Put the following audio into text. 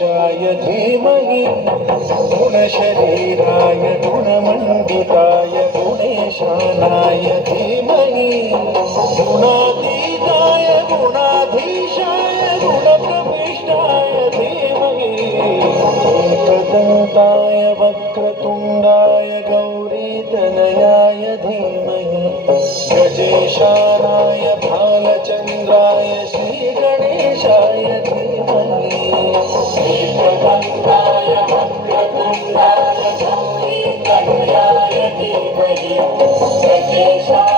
गणेशाय धीमहि गुणशरीराय गुणमण्डिताय गुणेशानाय धीमहि गुणातीताय गुणाधीशाय गुणप्रविष्टाय धीमहि एकदन्ताय वक्रतुण्डाय गौरीतनयाय धीमहि गजेशानाय भालचन्द्राय श्रीगणेशाय धीमहि एकदन्ताय वक्रतुण्डाय गौरीतनयाय धीमहि गजेशानाय